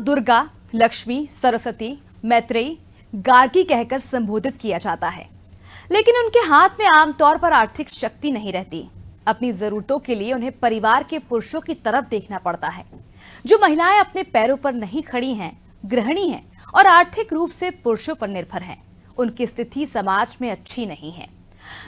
दुर्गा, लक्ष्मी, सरस्वती, मैत्रेयी, गार्गी कहकर संबोधित किया जाता है, लेकिन उनके हाथ में आमतौर पर आर्थिक शक्ति नहीं रहती। अपनी जरूरतों के लिए उन्हें परिवार के पुरुषों की तरफ देखना पड़ता है। जो महिलाएं अपने पैरों पर नहीं खड़ी हैं, गृहिणी हैं और आर्थिक रूप से पुरुषों पर निर्भर हैं, उनकी स्थिति समाज में अच्छी नहीं है।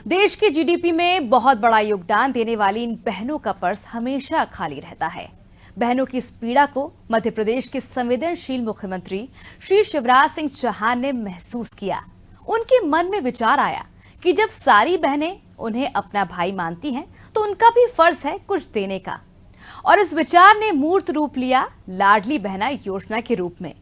देश की जीडीपी में बहुत बड़ा योगदान देने वाली इन बहनों का पर्स हमेशा खाली रहता है। बहनों की इस पीड़ा को मध्य प्रदेश के संवेदनशील मुख्यमंत्री श्री शिवराज सिंह चौहान ने महसूस किया। उनके मन में विचार आया कि जब सारी बहनें उन्हें अपना भाई मानती हैं, तो उनका भी फर्ज है कुछ देने का। और इस विचार ने मूर्त रूप लिया लाडली बहना योजना के रूप में।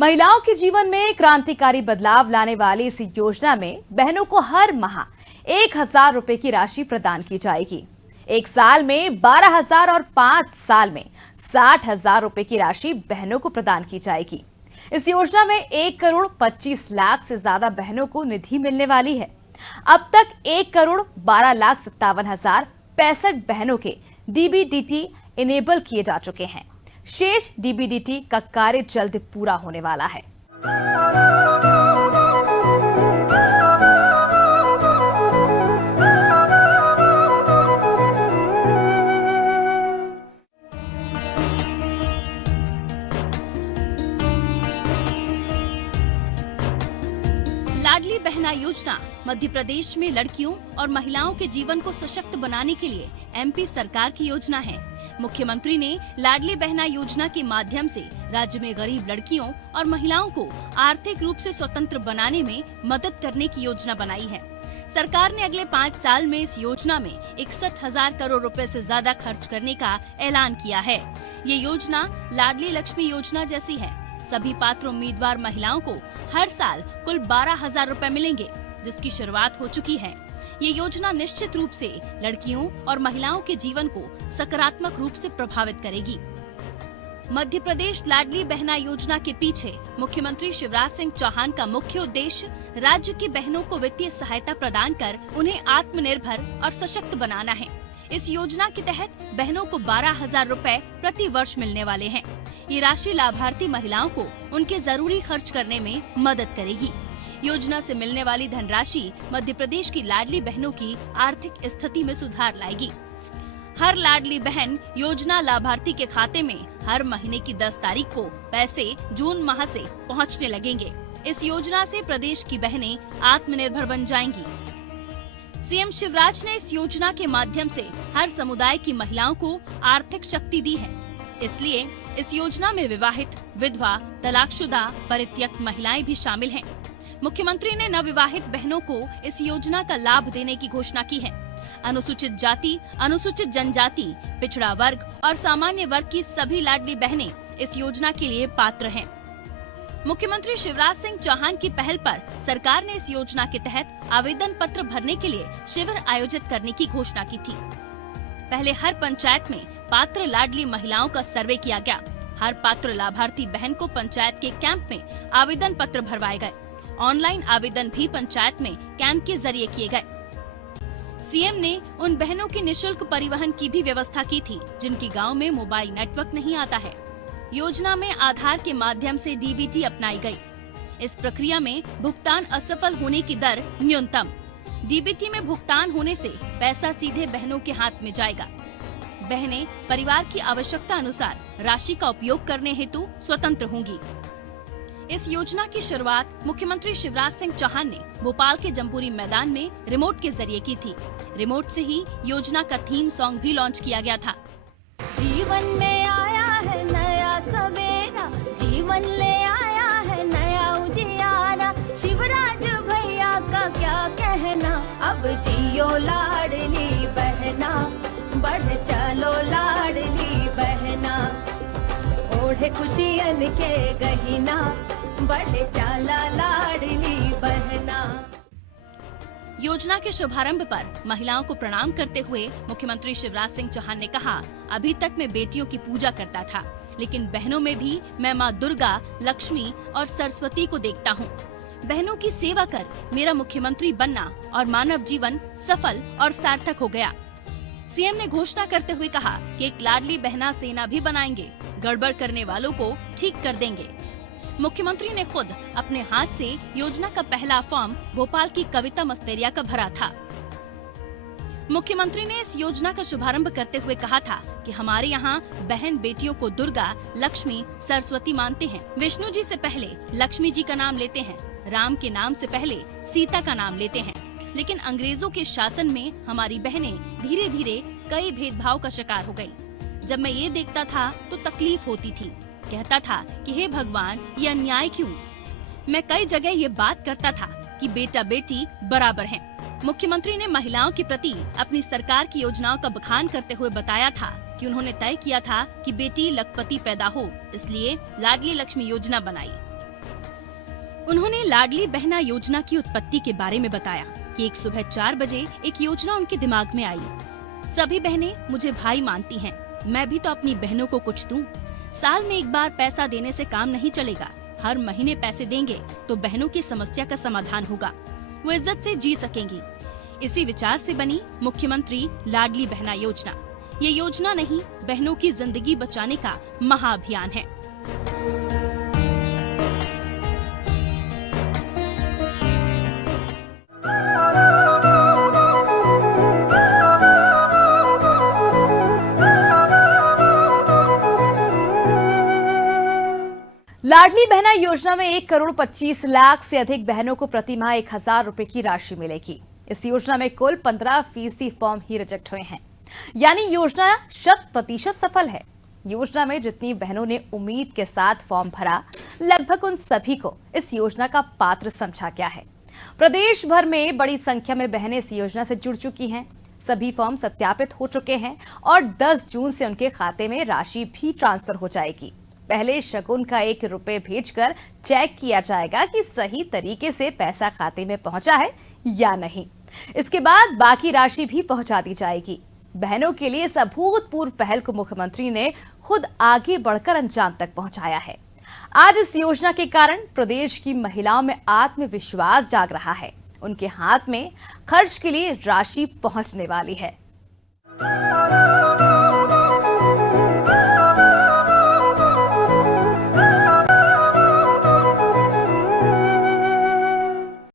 महिलाओं के जीवन में क्रांतिकारी बदलाव लाने वाली इस योजना में बहनों को हर माह 1000 रुपए की राशि प्रदान की जाएगी। 1 साल में 12,000 और 5 साल में 60,000 रुपए की राशि बहनों को प्रदान की जाएगी। इस योजना में 1,25,00,000 से ज्यादा बहनों को निधि मिलने वाली है। अब तक 1,12,57,065 बहनों के डीबीडीटी इनेबल किए जा चुके हैं। शेष डीबीडीटी का कार्य जल्द पूरा होने वाला है। लाडली बहना योजना मध्य प्रदेश में लड़कियों और महिलाओं के जीवन को सशक्त बनाने के लिए एमपी सरकार की योजना है। मुख्यमंत्री ने लाडली बहना योजना के माध्यम से राज्य में गरीब लड़कियों और महिलाओं को आर्थिक रूप से स्वतंत्र बनाने में मदद करने की योजना बनाई है। सरकार ने अगले 5 साल में इस योजना में 61,000 करोड़ रुपए से ज्यादा खर्च करने का ऐलान किया है। ये योजना लाडली लक्ष्मी योजना जैसी है। सभी पात्र उम्मीदवार महिलाओं को हर साल कुल 12,000 रुपए मिलेंगे, जिसकी शुरुआत हो चुकी है। ये योजना निश्चित रूप से लड़कियों और महिलाओं के जीवन को सकारात्मक रूप से प्रभावित करेगी। मध्य प्रदेश लाडली बहना योजना के पीछे मुख्यमंत्री शिवराज सिंह चौहान का मुख्य उद्देश्य राज्य की बहनों को वित्तीय सहायता प्रदान कर उन्हें आत्मनिर्भर और सशक्त बनाना है। इस योजना के तहत बहनों को 12,000 रुपए प्रति वर्ष मिलने वाले हैं। ये राशि लाभार्थी महिलाओं को उनके जरूरी खर्च करने में मदद करेगी। योजना से मिलने वाली धनराशि मध्य प्रदेश की लाडली बहनों की आर्थिक स्थिति में सुधार लाएगी। हर लाडली बहन योजना लाभार्थी के खाते में हर महीने की 10 तारीख को पैसे जून माह से पहुंचने लगेंगे। इस योजना से प्रदेश की बहनें आत्मनिर्भर बन जाएंगी। सीएम शिवराज ने इस योजना के माध्यम से हर समुदाय की महिलाओं को आर्थिक शक्ति दी है। इसलिए इस योजना में विवाहित, विधवा, तलाकशुदा, परित्यक्त महिलाएं भी शामिल हैं। मुख्यमंत्री ने नवविवाहित बहनों को इस योजना का लाभ देने की घोषणा की है। अनुसूचित जाति, अनुसूचित जनजाति, पिछड़ा वर्ग और सामान्य वर्ग की सभी लाडली बहनें इस योजना के लिए पात्र हैं। मुख्यमंत्री शिवराज सिंह चौहान की पहल पर सरकार ने इस योजना के तहत आवेदन पत्र भरने के लिए शिविर आयोजित करने की घोषणा की थी। पहले हर पंचायत में पात्र लाडली महिलाओं का सर्वे किया गया। हर पात्र लाभार्थी बहन को पंचायत के कैंप में आवेदन पत्र भरवाए गए। ऑनलाइन आवेदन भी पंचायत में कैंप के जरिए किए गए। सीएम ने उन बहनों की निशुल्क परिवहन की भी व्यवस्था की थी जिनकी गांव में मोबाइल नेटवर्क नहीं आता है। योजना में आधार के माध्यम से डीबीटी अपनाई गई। इस प्रक्रिया में भुगतान असफल होने की दर न्यूनतम। डीबीटी में भुगतान होने से पैसा सीधे बहनों के हाथ में जाएगा। बहनें परिवार की आवश्यकता अनुसार राशि का उपयोग करने हेतु स्वतंत्र होंगी। इस योजना की शुरुआत मुख्यमंत्री शिवराज सिंह चौहान ने भोपाल के जमपुरी मैदान में रिमोट के जरिए की थी। रिमोट से ही योजना का थीम सॉन्ग भी लॉन्च किया गया था। जीवन में आया है नया सवेरा, जीवन ले आया है नया उजियारा। शिवराज भैया का क्या कहना, अब जियो लाडली बहना, बढ़ चलो लाडली बहना। ओढ़े खुशियन के गहिना, बढ़ चला लाडली बहना। योजना के शुभारंभ पर महिलाओं को प्रणाम करते हुए मुख्यमंत्री शिवराज सिंह चौहान ने कहा, अभी तक मैं बेटियों की पूजा करता था, लेकिन बहनों में भी मैं माँ दुर्गा, लक्ष्मी और सरस्वती को देखता हूँ। बहनों की सेवा कर मेरा मुख्यमंत्री बनना और मानव जीवन सफल और सार्थक हो गया। सीएम ने घोषणा करते हुए कहा कि एक लाडली बहना सेना भी बनाएंगे। गड़बड़ करने वालों को ठीक कर देंगे। मुख्यमंत्री ने खुद अपने हाथ से योजना का पहला फॉर्म भोपाल की कविता मस्तेरिया का भरा था। मुख्यमंत्री ने इस योजना का शुभारंभ करते हुए कहा था कि हमारे यहाँ बहन बेटियों को दुर्गा, लक्ष्मी, सरस्वती मानते हैं। विष्णु जी से पहले लक्ष्मी जी का नाम लेते हैं, राम के नाम से पहले सीता का नाम लेते हैं। लेकिन अंग्रेजों के शासन में हमारी बहनें धीरे धीरे कई भेदभाव का शिकार हो गयी। जब मैं ये देखता था तो तकलीफ होती थी। कहता था कि हे भगवान, ये अन्याय क्यों? मैं कई जगह ये बात करता था कि बेटा बेटी बराबर हैं। मुख्यमंत्री ने महिलाओं के प्रति अपनी सरकार की योजनाओं का बखान करते हुए बताया था कि उन्होंने तय किया था कि बेटी लखपति पैदा हो, इसलिए लाडली लक्ष्मी योजना बनाई। उन्होंने लाडली बहना योजना की उत्पत्ति के बारे में बताया कि एक सुबह 4 बजे एक योजना उनके दिमाग में आई। सभी बहनें मुझे भाई मानती हैं, मैं भी तो अपनी बहनों को कुछ दूं। साल में एक बार पैसा देने से काम नहीं चलेगा, हर महीने पैसे देंगे तो बहनों की समस्या का समाधान होगा, वो इज्जत से जी सकेंगी। इसी विचार से बनी मुख्यमंत्री लाडली बहना योजना। ये योजना नहीं, बहनों की जिंदगी बचाने का महाअभियान है। लाडली बहना योजना में 1,25,00,000 से अधिक बहनों को प्रति माह 1,000 रुपए की राशि मिलेगी। इस योजना में कुल 15% फॉर्म ही रिजेक्ट हुए हैं, यानी योजना 100% सफल है। योजना में जितनी बहनों ने उम्मीद के साथ फॉर्म भरा, लगभग उन सभी को इस योजना का पात्र समझा गया है। प्रदेश भर में बड़ी संख्या में बहनें इस योजना से जुड़ चुकी हैं। सभी फॉर्म सत्यापित हो चुके हैं और 10 जून से उनके खाते में राशि भी ट्रांसफर हो जाएगी। पहले शगुन का 1 रुपए भेजकर चेक किया जाएगा कि सही तरीके से पैसा खाते में पहुंचा है या नहीं। इसके बाद बाकी राशि भी पहुंचा दी जाएगी। बहनों के लिए इस अभूतपूर्व पहल को मुख्यमंत्री ने खुद आगे बढ़कर अंजाम तक पहुंचाया है। आज इस योजना के कारण प्रदेश की महिलाओं में आत्मविश्वास जाग रहा है। उनके हाथ में खर्च के लिए राशि पहुंचने वाली है।